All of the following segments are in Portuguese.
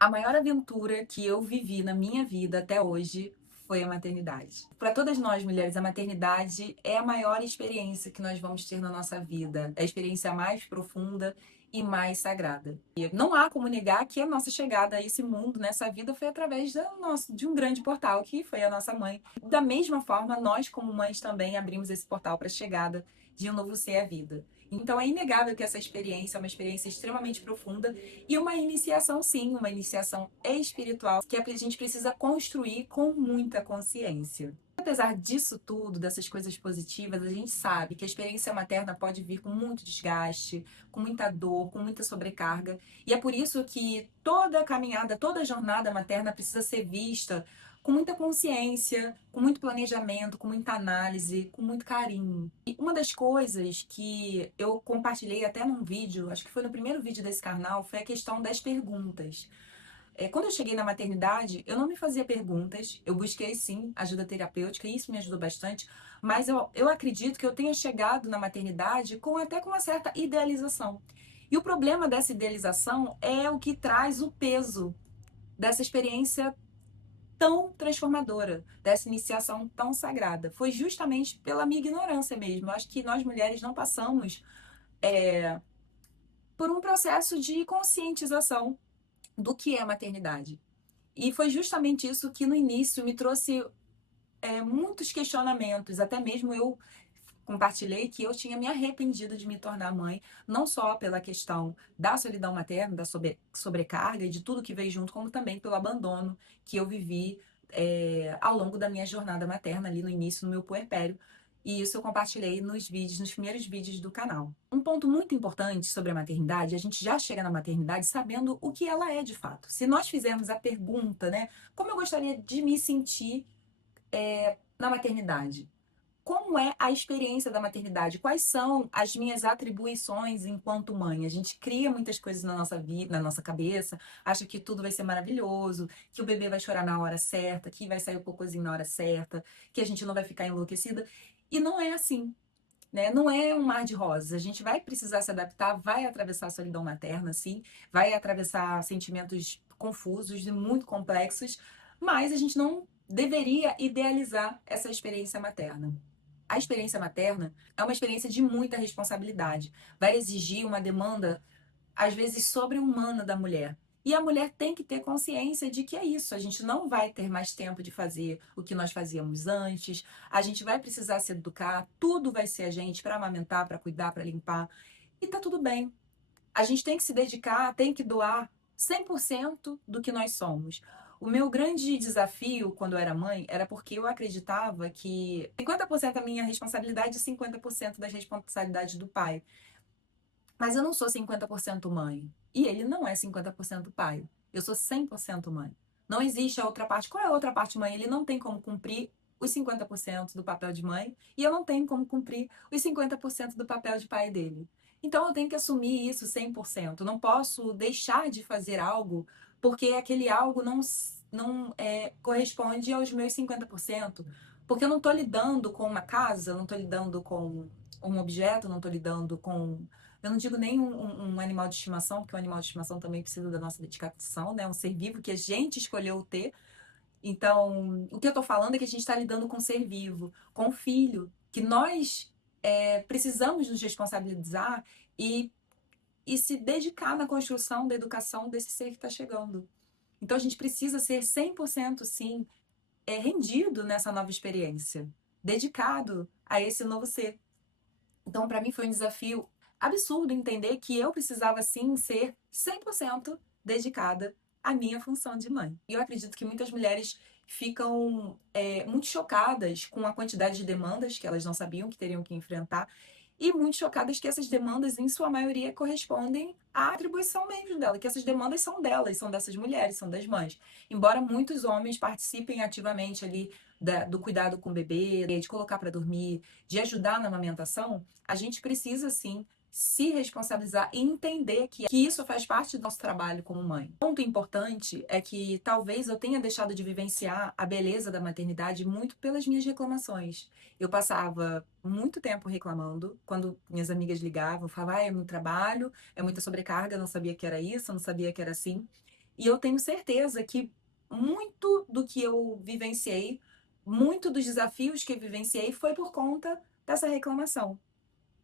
A maior aventura que eu vivi na minha vida até hoje foi a maternidade. Para todas nós mulheres, a maternidade é a maior experiência que nós vamos ter na nossa vida. É a experiência mais profunda e mais sagrada. E não há como negar que a nossa chegada a esse mundo, nessa vida, foi através de um grande portal, que foi a nossa mãe. Da mesma forma, nós, como mães, também abrimos esse portal para a chegada de um novo ser à vida. Então é inegável que essa experiência é uma experiência extremamente profunda e uma iniciação, sim, uma iniciação espiritual que a gente precisa construir com muita consciência. Apesar disso tudo, dessas coisas positivas, a gente sabe que a experiência materna pode vir com muito desgaste, com muita dor, com muita sobrecarga. E é por isso que toda a caminhada, toda a jornada materna precisa ser vista com muita consciência, com muito planejamento, com muita análise, com muito carinho. E uma das coisas que eu compartilhei até num vídeo, acho que foi no primeiro vídeo desse canal, foi a questão das perguntas. Quando eu cheguei na maternidade, eu não me fazia perguntas, eu busquei sim ajuda terapêutica, e isso me ajudou bastante, mas eu acredito que eu tenha chegado na maternidade até com uma certa idealização. E o problema dessa idealização é o que traz o peso dessa experiência tão transformadora, dessa iniciação tão sagrada. Foi justamente pela minha ignorância mesmo. Eu acho que nós mulheres não passamos por um processo de conscientização do que é a maternidade. E foi justamente isso que no início me trouxe muitos questionamentos, até mesmo eu compartilhei que eu tinha me arrependido de me tornar mãe, não só pela questão da solidão materna, da sobrecarga e de tudo que veio junto, como também pelo abandono que eu vivi ao longo da minha jornada materna, ali no início, no meu puerpério. E isso eu compartilhei nos vídeos, nos primeiros vídeos do canal. Um ponto muito importante sobre a maternidade, a gente já chega na maternidade sabendo o que ela é de fato. Se nós fizermos a pergunta, né, como eu gostaria de me sentir na maternidade? Como é a experiência da maternidade? Quais são as minhas atribuições enquanto mãe? A gente cria muitas coisas na nossa vida, na nossa cabeça, acha que tudo vai ser maravilhoso, que o bebê vai chorar na hora certa, que vai sair o cocôzinho na hora certa, que a gente não vai ficar enlouquecida. E não é assim, né? Não é um mar de rosas. A gente vai precisar se adaptar, vai atravessar a solidão materna, sim, vai atravessar sentimentos confusos e muito complexos, mas a gente não deveria idealizar essa experiência materna. A experiência materna é uma experiência de muita responsabilidade. Vai exigir uma demanda, às vezes, sobre-humana da mulher. E a mulher tem que ter consciência de que é isso. A gente não vai ter mais tempo de fazer o que nós fazíamos antes. A gente vai precisar se educar. Tudo vai ser a gente para amamentar, para cuidar, para limpar. E tá tudo bem. A gente tem que se dedicar, tem que doar 100% do que nós somos. O meu grande desafio quando eu era mãe era porque eu acreditava que 50% da minha responsabilidade e 50% das responsabilidades do pai. Mas eu não sou 50% mãe. E ele não é 50% pai. Eu sou 100% mãe. Não existe a outra parte. Qual é a outra parte mãe? Ele não tem como cumprir os 50% do papel de mãe e eu não tenho como cumprir os 50% do papel de pai dele. Então eu tenho que assumir isso 100%. Não posso deixar de fazer algo porque aquele algo não corresponde aos meus 50%. Porque eu não estou lidando com uma casa, eu não estou lidando com um objeto, não estou lidando com, eu não digo nem um animal de estimação, porque o animal de estimação também precisa da nossa dedicação, né? Um ser vivo que a gente escolheu ter. Então, o que eu estou falando é que a gente está lidando com um ser vivo, com um filho, que nós precisamos nos responsabilizar e, e se dedicar na construção da educação desse ser que está chegando. Então, a gente precisa ser 100% sim, rendido nessa nova experiência, dedicado a esse novo ser. Então, para mim foi um desafio absurdo entender que eu precisava sim ser 100% dedicada à minha função de mãe. E eu acredito que muitas mulheres ficam muito chocadas com a quantidade de demandas que elas não sabiam que teriam que enfrentar e muito chocadas que essas demandas, em sua maioria, correspondem à atribuição mesmo dela, que essas demandas são delas, são dessas mulheres, são das mães. Embora muitos homens participem ativamente ali do cuidado com o bebê, de colocar para dormir, de ajudar na amamentação, a gente precisa sim se responsabilizar e entender que isso faz parte do nosso trabalho como mãe. Um ponto importante é que talvez eu tenha deixado de vivenciar a beleza da maternidade muito pelas minhas reclamações. Eu passava muito tempo reclamando quando minhas amigas ligavam, falavam, é muito trabalho, é muita sobrecarga, eu não sabia que era isso, eu não sabia que era assim. E eu tenho certeza que muito do que eu vivenciei, muito dos desafios que eu vivenciei foi por conta dessa reclamação.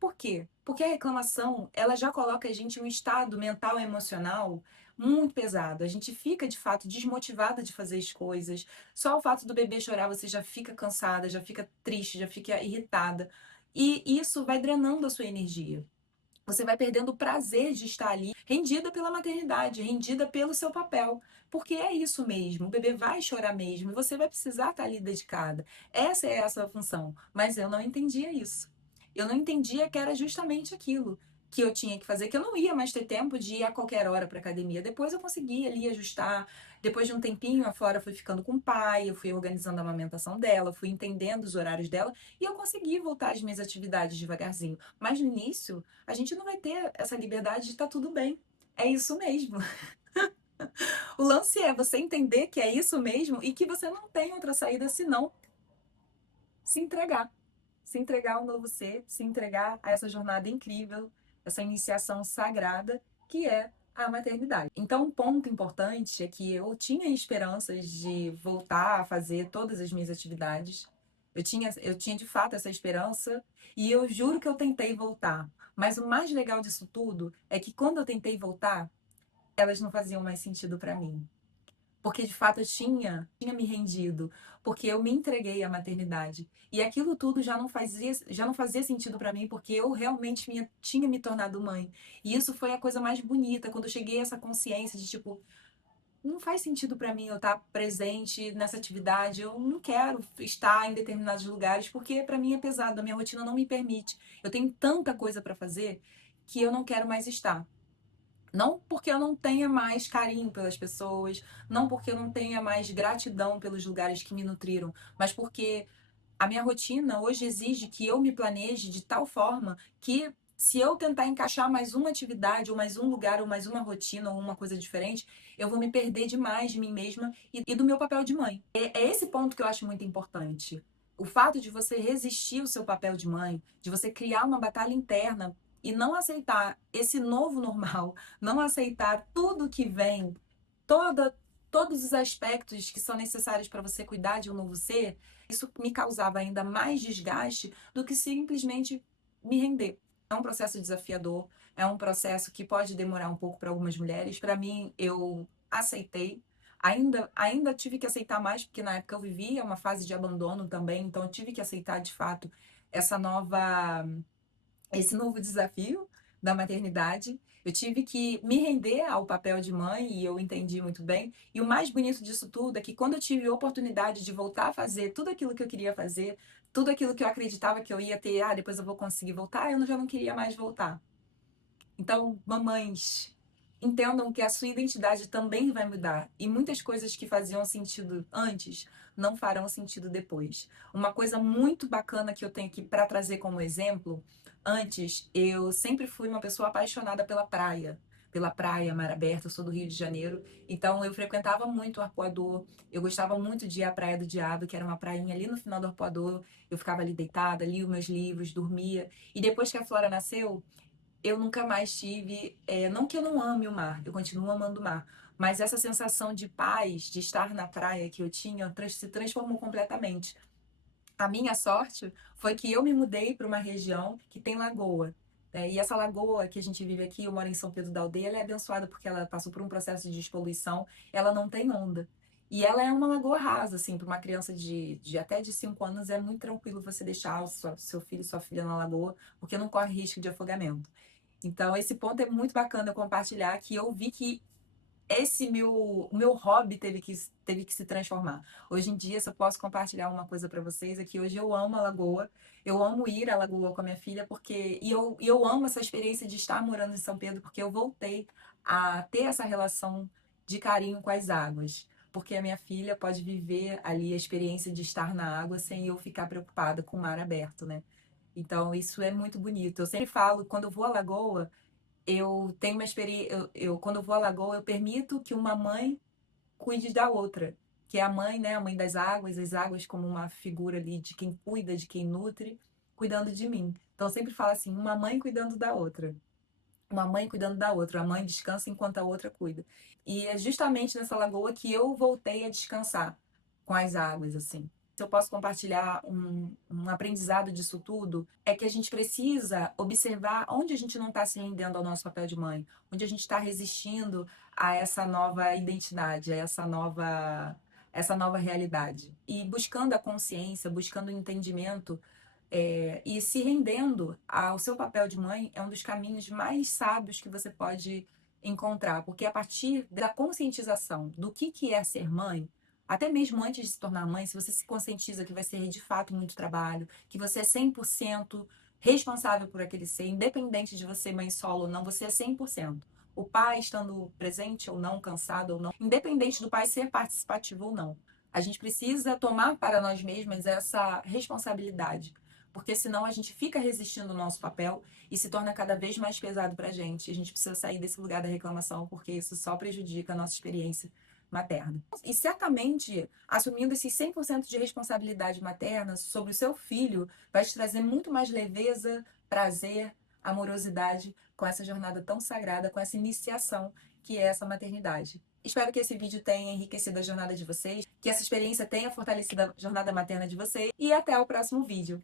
Por quê? Porque a reclamação, ela já coloca a gente em um estado mental e emocional muito pesado. A gente fica, de fato, desmotivada de fazer as coisas. Só o fato do bebê chorar, você já fica cansada, já fica triste, já fica irritada. E isso vai drenando a sua energia. Você vai perdendo o prazer de estar ali, rendida pela maternidade, rendida pelo seu papel. Porque é isso mesmo, o bebê vai chorar mesmo e você vai precisar estar ali dedicada. Essa é a sua função. Mas eu não entendia isso. Eu não entendia que era justamente aquilo que eu tinha que fazer, que eu não ia mais ter tempo de ir a qualquer hora para academia. Depois eu consegui ali ajustar. Depois de um tempinho, a Flora foi ficando com o pai, eu fui organizando a amamentação dela, fui entendendo os horários dela e eu consegui voltar às minhas atividades devagarzinho. Mas no início, a gente não vai ter essa liberdade de estar tudo bem. É isso mesmo. O lance é você entender que é isso mesmo e que você não tem outra saída senão se entregar. Se entregar ao novo ser, se entregar a essa jornada incrível, essa iniciação sagrada que é a maternidade. Então, um ponto importante é que eu tinha esperanças de voltar a fazer todas as minhas atividades. Eu tinha de fato essa esperança e eu juro que eu tentei voltar. Mas o mais legal disso tudo é que quando eu tentei voltar, elas não faziam mais sentido para mim. Porque de fato eu tinha me rendido, porque eu me entreguei à maternidade. E aquilo tudo já não fazia sentido para mim, porque eu realmente tinha me tornado mãe. E isso foi a coisa mais bonita, quando eu cheguei a essa consciência de tipo, não faz sentido para mim eu estar presente nessa atividade, eu não quero estar em determinados lugares, porque para mim é pesado, a minha rotina não me permite. Eu tenho tanta coisa para fazer que eu não quero mais estar. Não porque eu não tenha mais carinho pelas pessoas, não porque eu não tenha mais gratidão pelos lugares que me nutriram, mas porque a minha rotina hoje exige que eu me planeje de tal forma que se eu tentar encaixar mais uma atividade, ou mais um lugar, ou mais uma rotina, ou uma coisa diferente, eu vou me perder demais de mim mesma e do meu papel de mãe. É esse ponto que eu acho muito importante. O fato de você resistir ao seu papel de mãe, de você criar uma batalha interna e não aceitar esse novo normal, não aceitar tudo que vem, toda, todos os aspectos que são necessários para você cuidar de um novo ser, isso me causava ainda mais desgaste do que simplesmente me render. É um processo desafiador, é um processo que pode demorar um pouco para algumas mulheres. Para mim, eu aceitei. Ainda tive que aceitar mais, porque na época eu vivia uma fase de abandono também, então eu tive que aceitar de fato essa nova esse novo desafio da maternidade. Eu tive que me render ao papel de mãe e eu entendi muito bem. E o mais bonito disso tudo é que quando eu tive a oportunidade de voltar a fazer tudo aquilo que eu queria fazer, tudo aquilo que eu acreditava que eu ia ter, depois eu vou conseguir voltar, eu já não queria mais voltar. Então, mamães, entendam que a sua identidade também vai mudar e muitas coisas que faziam sentido antes não farão sentido depois. Uma coisa muito bacana que eu tenho aqui para trazer como exemplo, antes eu sempre fui uma pessoa apaixonada pela praia, mar aberto, eu sou do Rio de Janeiro, então eu frequentava muito o Arpoador, eu gostava muito de ir à Praia do Diabo, que era uma prainha ali no final do Arpoador, eu ficava ali deitada, lia os meus livros, dormia, e depois que a Flora nasceu, eu nunca mais tive. Não que eu não ame o mar, eu continuo amando o mar, mas essa sensação de paz, de estar na praia que eu tinha, se transformou completamente. A minha sorte foi que eu me mudei para uma região que tem lagoa. E essa lagoa que a gente vive aqui, eu moro em São Pedro da Aldeia, ela é abençoada porque ela passou por um processo de despoluição, ela não tem onda. E ela é uma lagoa rasa, assim, para uma criança de até de 5 anos, é muito tranquilo você deixar seu filho e sua filha na lagoa, porque não corre risco de afogamento. Então, esse ponto é muito bacana eu compartilhar, que eu vi que o meu hobby teve que se transformar. Hoje em dia, se eu posso compartilhar uma coisa para vocês, é que hoje eu amo a Lagoa, eu amo ir à Lagoa com a minha filha, e eu amo essa experiência de estar morando em São Pedro, porque eu voltei a ter essa relação de carinho com as águas. Porque a minha filha pode viver ali a experiência de estar na água sem eu ficar preocupada com o mar aberto, né? Então, isso é muito bonito. Eu sempre falo, quando eu vou à Lagoa, eu tenho uma experiência. Quando eu vou à Lagoa, eu permito que uma mãe cuide da outra, que é a mãe, né? A mãe das águas, as águas como uma figura ali de quem cuida, de quem nutre, cuidando de mim. Então, eu sempre falo assim, uma mãe cuidando da outra. uma mãe cuidando da outra, a mãe descansa enquanto a outra cuida. E é justamente nessa lagoa que eu voltei a descansar com as águas, assim. Se eu posso compartilhar um aprendizado disso tudo, é que a gente precisa observar onde a gente não está se rendendo ao nosso papel de mãe, onde a gente está resistindo a essa nova identidade, a essa nova realidade. E buscando a consciência, buscando o entendimento e se rendendo ao seu papel de mãe é um dos caminhos mais sábios que você pode encontrar, porque a partir da conscientização do que é ser mãe, até mesmo antes de se tornar mãe, se você se conscientiza que vai ser de fato muito trabalho, que você é 100% responsável por aquele ser, independente de você mãe solo ou não, você é 100%. O pai estando presente ou não, cansado ou não, independente do pai ser participativo ou não. A gente precisa tomar para nós mesmas essa responsabilidade, porque senão a gente fica resistindo ao nosso papel e se torna cada vez mais pesado para a gente. A gente precisa sair desse lugar da reclamação, porque isso só prejudica a nossa experiência materna. E certamente, assumindo esse 100% de responsabilidade materna sobre o seu filho, vai te trazer muito mais leveza, prazer, amorosidade com essa jornada tão sagrada, com essa iniciação que é essa maternidade. Espero que esse vídeo tenha enriquecido a jornada de vocês, que essa experiência tenha fortalecido a jornada materna de vocês e até o próximo vídeo.